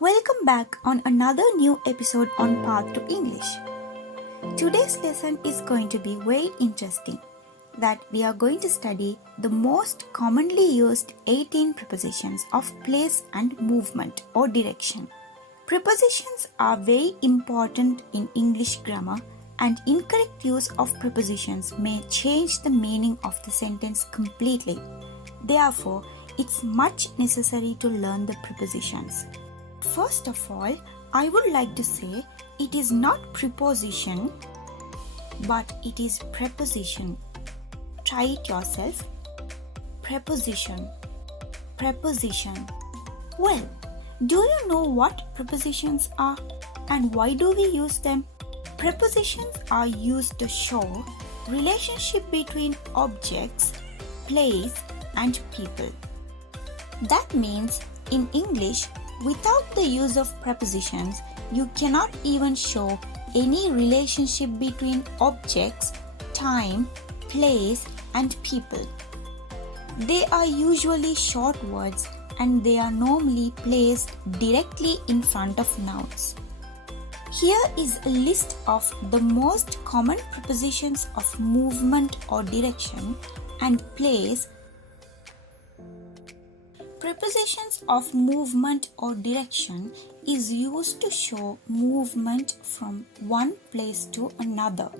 Welcome back on another new episode on Path to English. Today's lesson is going to be very interesting that we are going to study the most commonly used 18 prepositions of place and movement or direction. Prepositions are very important in English grammar and incorrect use of prepositions may change the meaning of the sentence completely. Therefore, it's much necessary to learn the prepositions. First of all, I would like to say it is not preposition, but it is preposition. Try it yourself. Preposition. Preposition. Well, do you know what prepositions are and why do we use them? Prepositions are used to show relationship between objects, place, and people. That means in English, without the use of prepositions, you cannot even show any relationship between objects, time, place, and people. They are usually short words and they are normally placed directly in front of nouns. Here is a list of the most common prepositions of movement or direction and place. Prepositions of movement or direction is used to show movement from one place to another.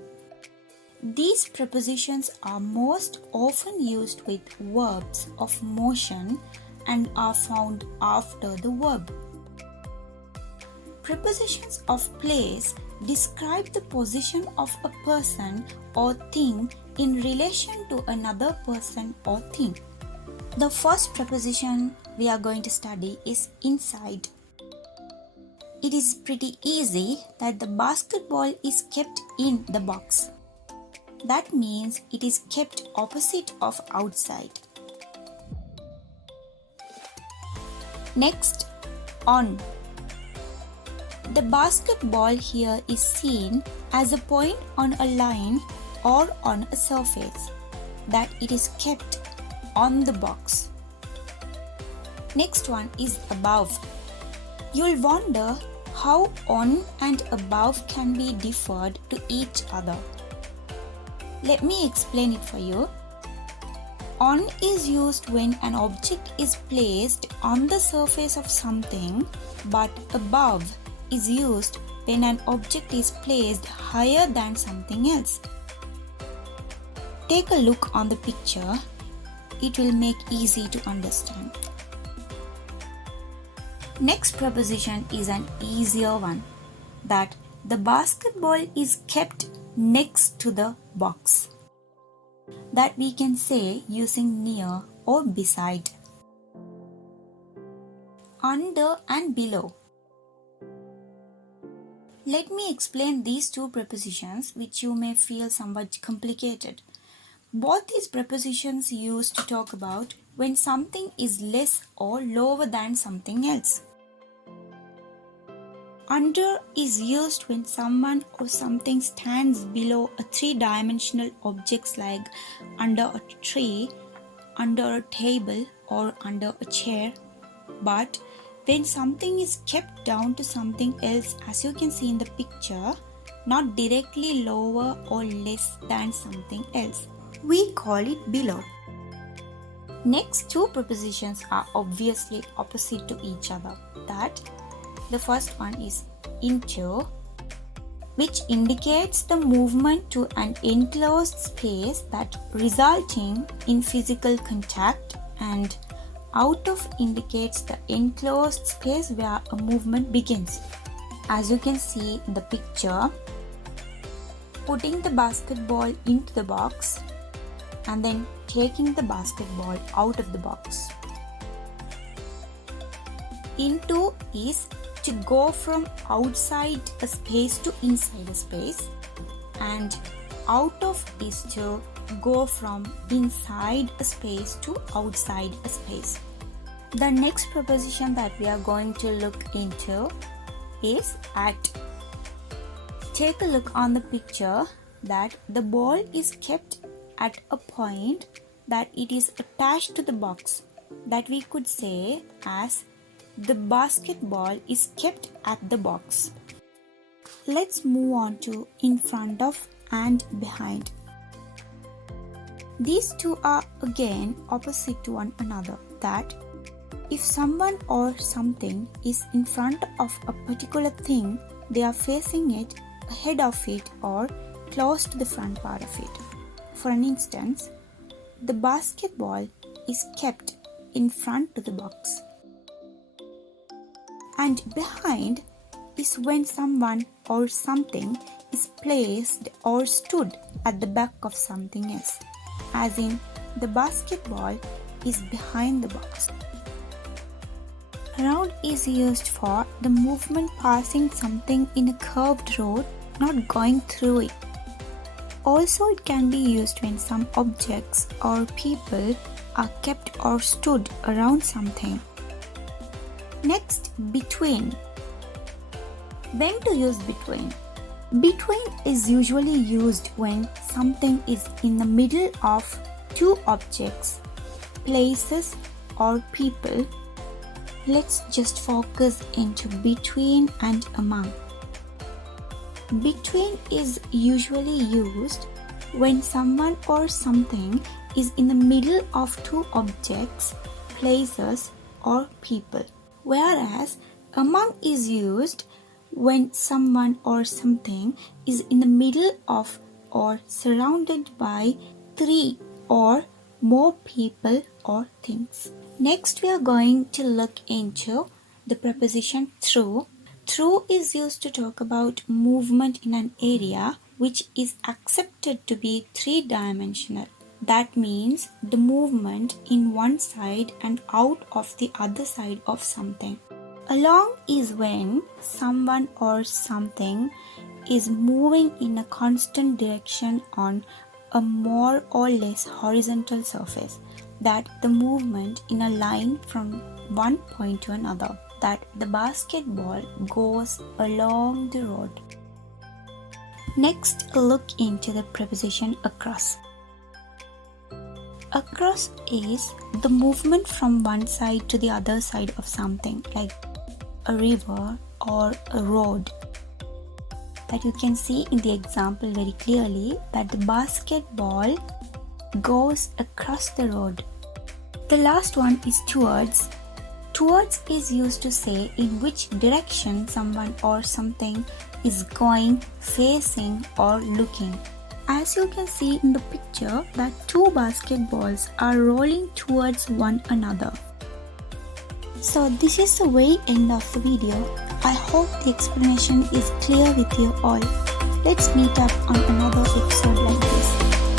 These prepositions are most often used with verbs of motion and are found after the verb. Prepositions of place describe the position of a person or thing in relation to another person or thing. The first preposition we are going to study is inside. It is pretty easy that the basketball is kept in the box. That means it is kept opposite of outside. Next, on. The basketball here is seen as a point on a line or on a surface, that it is kept on the box. Next one is above. You'll wonder how on and above can be differed to each other. Let me explain it for you. On is used when an object is placed on the surface of something, but above is used when an object is placed higher than something else. Take a look on the picture. It will make easy to understand. Next preposition is an easier one, that the basketball is kept next to the box. That we can say using near or beside. Under and below. Let me explain these two prepositions which you may feel somewhat complicated. Both these prepositions used to talk about when something is less or lower than something else. Under is used when someone or something stands below a three-dimensional objects like under a tree, under a table, or under a chair. But when something is kept down to something else, as you can see in the picture, not directly lower or less than something else, we call it below. Next two prepositions are obviously opposite to each other. That the first one is into, which indicates the movement to an enclosed space that resulting in physical contact, and out of indicates the enclosed space where a movement begins. As you can see in the picture, putting the basketball into the box and then taking the basketball out of the box. Into is to go from outside a space to inside a space, and out of is to go from inside a space to outside a space. The next preposition that we are going to look into is at. Take a look on the picture that the ball is kept at a point that it is attached to the box, that we could say as the basketball is kept at the box. Let's move on to in front of and behind. These two are again opposite to one another, that if someone or something is in front of a particular thing, they are facing it, ahead of it, or close to the front part of it. For an instance, the basketball is kept in front to the box. And behind is when someone or something is placed or stood at the back of something else, as in the basketball is behind the box. Around is used for the movement passing something in a curved road, not going through it. Also, it can be used when some objects or people are kept or stood around something. Next, between. When to use between? Between is usually used when something is in the middle of two objects, places, or people. Let's just focus into between and among. Between is usually used when someone or something is in the middle of two objects, places, or people. Whereas among is used when someone or something is in the middle of or surrounded by three or more people or things. Next, we are going to look into the preposition through. Through is used to talk about movement in an area which is accepted to be three-dimensional. That means the movement in one side and out of the other side of something. Along is when someone or something is moving in a constant direction on a more or less horizontal surface, that the movement in a line from one point to another, that the basketball goes along the road. Next, look into the preposition across. Across is the movement from one side to the other side of something, like a river or a road. That you can see in the example very clearly, that the basketball goes across the road. The last one is towards. Towards is used to say in which direction someone or something is going, facing, or looking. As you can see in the picture, that two basketballs are rolling towards one another. So this is the very end of the video. I hope the explanation is clear with you all. Let's meet up on another episode like this.